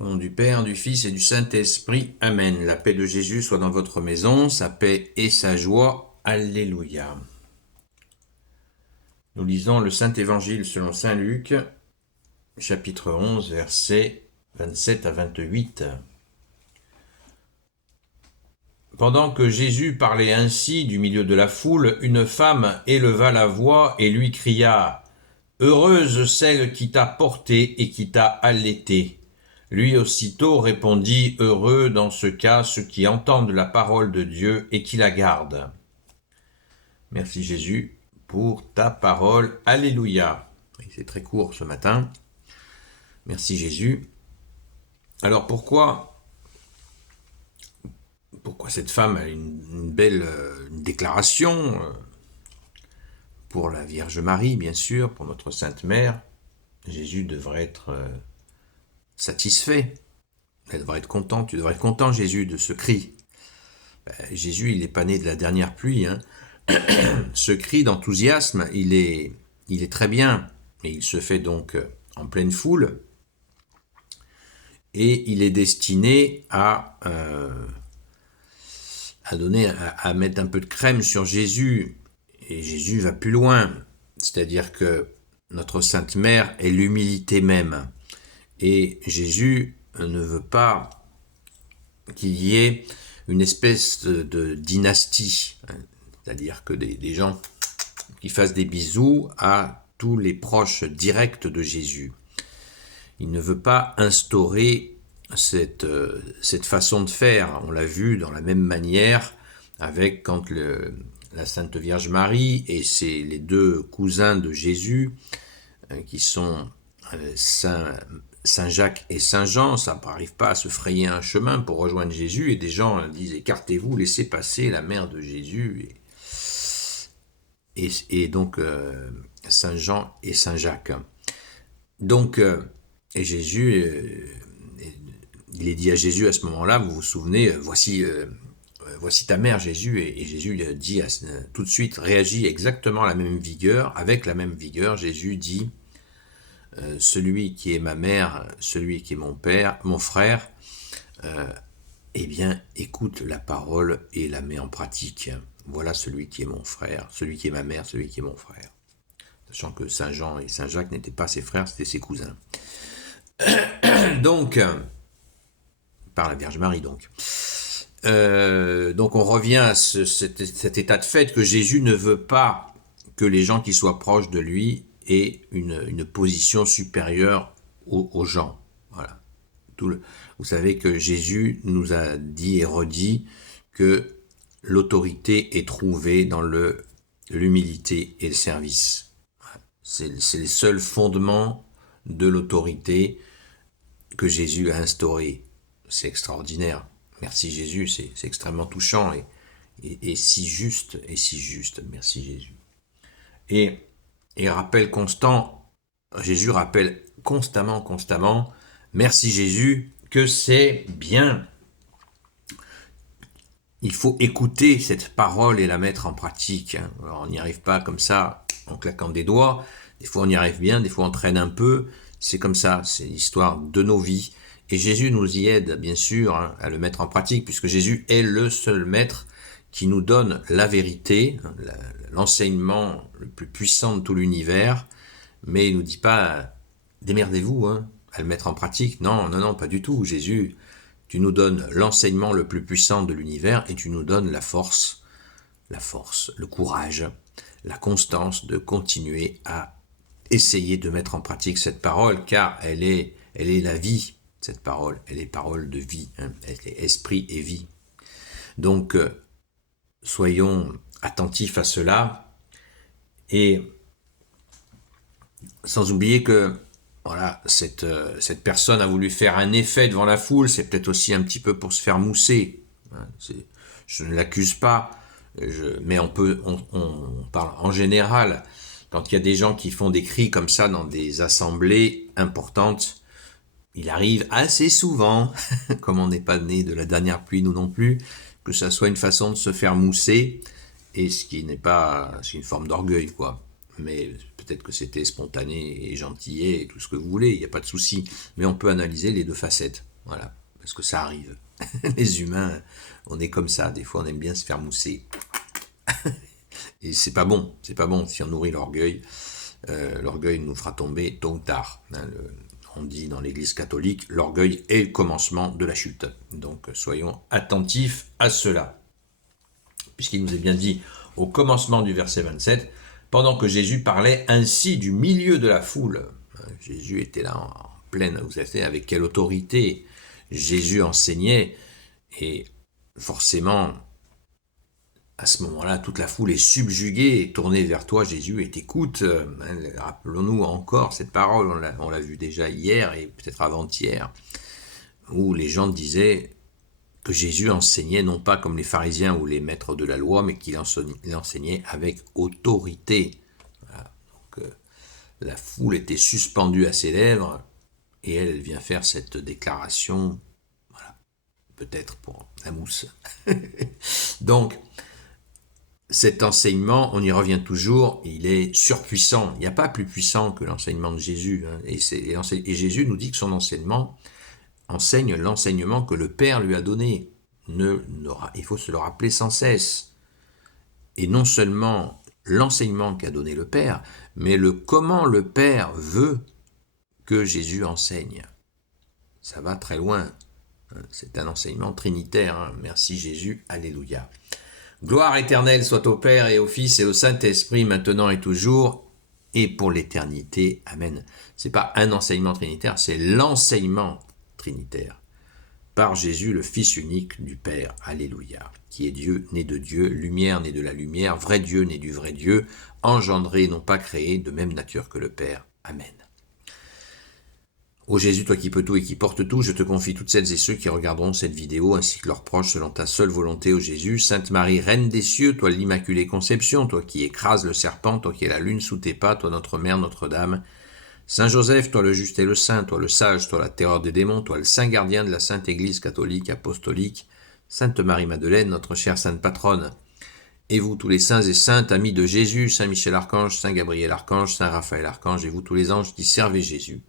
Au nom du Père, du Fils et du Saint-Esprit. Amen. La paix de Jésus soit dans votre maison, sa paix et sa joie. Alléluia. Nous lisons le Saint-Évangile selon Saint Luc, chapitre 11, versets 27 à 28. Pendant que Jésus parlait ainsi du milieu de la foule, une femme éleva la voix et lui cria « Heureuse celle qui t'a porté et qui t'a allaité !» Lui aussitôt répondit « Heureux dans ce cas ceux qui entendent la parole de Dieu et qui la gardent. » Merci Jésus pour ta parole. Alléluia. C'est très court ce matin. Merci Jésus. Alors pourquoi cette femme a une belle déclaration pour la Vierge Marie, bien sûr, pour notre Sainte Mère. Jésus devrait être satisfait. Elle devrait être contente. Tu devrais être content, Jésus, de ce cri. Jésus, il n'est pas né de la dernière pluie. Ce cri d'enthousiasme, il est très bien. Et il se fait donc en pleine foule. Et il est destiné à mettre un peu de crème sur Jésus. Et Jésus va plus loin. C'est-à-dire que notre Sainte Mère est l'humilité même. Et Jésus ne veut pas qu'il y ait une espèce de dynastie, c'est-à-dire que des gens qui fassent des bisous à tous les proches directs de Jésus. Il ne veut pas instaurer cette façon de faire. On l'a vu dans la même manière avec quand la Sainte Vierge Marie et les deux cousins de Jésus, qui sont Saint Jacques et Saint Jean, ça n'arrive pas à se frayer un chemin pour rejoindre Jésus, et des gens disent « Écartez-vous, laissez passer la mère de Jésus ». Et donc Saint Jean et Saint Jacques. Donc, et Jésus, il est dit à Jésus à ce moment-là, vous vous souvenez, voici ta mère Jésus, et Jésus dit tout de suite, réagit exactement à la même vigueur, avec la même vigueur, Jésus dit celui qui est ma mère, celui qui est mon père, mon frère, eh bien, écoute la parole et la met en pratique. Voilà celui qui est mon frère, celui qui est ma mère, celui qui est mon frère. Sachant que Saint Jean et Saint Jacques n'étaient pas ses frères, c'était ses cousins. Donc, par la Vierge Marie donc. Donc on revient à cet état de fait que Jésus ne veut pas que les gens qui soient proches de lui aient une position supérieure aux gens. Voilà. Vous savez que Jésus nous a dit et redit que l'autorité est trouvée dans l'humilité et le service. C'est les seuls fondements de l'autorité que Jésus a instauré. C'est extraordinaire. Merci Jésus, c'est extrêmement touchant et si juste, merci Jésus. Et rappel constant, Jésus rappelle constamment, merci Jésus, que c'est bien. Il faut écouter cette parole et la mettre en pratique. Alors, on n'y arrive pas comme ça, en claquant des doigts. Des fois on y arrive bien, des fois on traîne un peu. C'est comme ça, c'est l'histoire de nos vies. Et Jésus nous y aide, bien sûr, à le mettre en pratique, puisque Jésus est le seul maître qui nous donne la vérité, l'enseignement le plus puissant de tout l'univers, mais il nous dit pas « démerdez-vous à le mettre en pratique ». Non, pas du tout. Jésus, tu nous donnes l'enseignement le plus puissant de l'univers et tu nous donnes la force, le courage, la constance de continuer à essayer de mettre en pratique cette parole, car elle est la vie. Cette parole, elle est parole de vie, elle est esprit et vie. Donc, soyons attentifs à cela, et sans oublier que voilà, cette personne a voulu faire un effet devant la foule, c'est peut-être aussi un petit peu pour se faire mousser. Je ne l'accuse pas, mais on parle en général, quand il y a des gens qui font des cris comme ça dans des assemblées importantes, il arrive assez souvent, comme on n'est pas né de la dernière pluie, nous non plus, que ça soit une façon de se faire mousser, et ce qui n'est pas, c'est une forme d'orgueil, quoi. Mais peut-être que c'était spontané et gentillet et tout ce que vous voulez, il n'y a pas de souci. Mais on peut analyser les deux facettes, voilà, parce que ça arrive. Les humains, on est comme ça, des fois on aime bien se faire mousser. Et c'est pas bon si on nourrit l'orgueil. L'orgueil nous fera tomber tôt ou tard. On dit dans l'église catholique, l'orgueil est le commencement de la chute. Donc soyons attentifs à cela. Puisqu'il nous est bien dit au commencement du verset 27, pendant que Jésus parlait ainsi du milieu de la foule. Jésus était là en pleine, vous savez avec quelle autorité Jésus enseignait, et forcément, à ce moment-là, toute la foule est subjuguée et tournée vers toi, Jésus, et t'écoute. Rappelons-nous encore cette parole, on l'a vu déjà hier et peut-être avant-hier, où les gens disaient que Jésus enseignait non pas comme les pharisiens ou les maîtres de la loi, mais qu'il enseignait avec autorité. Voilà. Donc, la foule était suspendue à ses lèvres, et elle vient faire cette déclaration, voilà, peut-être pour la mousse. Donc, cet enseignement, on y revient toujours, il est surpuissant. Il n'y a pas plus puissant que l'enseignement de Jésus. Et Jésus nous dit que son enseignement enseigne l'enseignement que le Père lui a donné. Il faut se le rappeler sans cesse. Et non seulement l'enseignement qu'a donné le Père, mais le comment le Père veut que Jésus enseigne. Ça va très loin. C'est un enseignement trinitaire. Merci Jésus, alléluia. Gloire éternelle soit au Père et au Fils et au Saint-Esprit, maintenant et toujours, et pour l'éternité. Amen. C'est pas un enseignement trinitaire, c'est l'enseignement trinitaire. Par Jésus, le Fils unique du Père. Alléluia. Qui est Dieu, né de Dieu, lumière, né de la lumière, vrai Dieu, né du vrai Dieu, engendré, non pas créé, de même nature que le Père. Amen. Ô Jésus, toi qui peux tout et qui portes tout, je te confie toutes celles et ceux qui regarderont cette vidéo, ainsi que leurs proches, selon ta seule volonté, ô Jésus. Sainte Marie, Reine des cieux, toi l'Immaculée Conception, toi qui écrases le serpent, toi qui es la lune sous tes pas, toi notre Mère, Notre-Dame. Saint Joseph, toi le juste et le saint, toi le sage, toi la terreur des démons, toi le saint gardien de la Sainte Église catholique apostolique. Sainte Marie-Madeleine, notre chère sainte patronne. Et vous, tous les saints et saintes, amis de Jésus, Saint Michel Archange, Saint Gabriel Archange, Saint Raphaël Archange, et vous, tous les anges qui servez Jésus.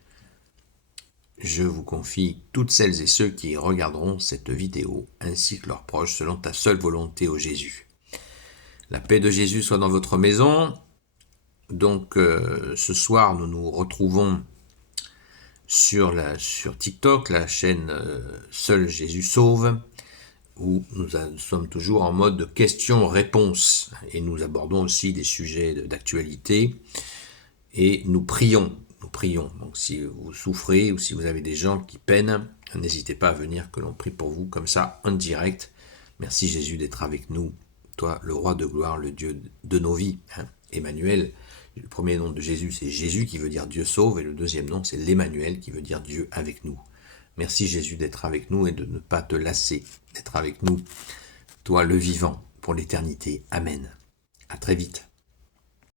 Je vous confie toutes celles et ceux qui regarderont cette vidéo, ainsi que leurs proches, selon ta seule volonté, ô Jésus. La paix de Jésus soit dans votre maison. Donc, ce soir, nous nous retrouvons sur TikTok, la chaîne Seul Jésus Sauve, où nous sommes toujours en mode questions-réponses. Et nous abordons aussi des sujets d'actualité. Et nous prions. Donc si vous souffrez ou si vous avez des gens qui peinent, n'hésitez pas à venir que l'on prie pour vous comme ça en direct. Merci Jésus d'être avec nous, toi le roi de gloire, le Dieu de nos vies. Emmanuel, le premier nom de Jésus c'est Jésus qui veut dire Dieu sauve et le deuxième nom c'est l'Emmanuel qui veut dire Dieu avec nous. Merci Jésus d'être avec nous et de ne pas te lasser, d'être avec nous, toi le vivant pour l'éternité. Amen. À très vite.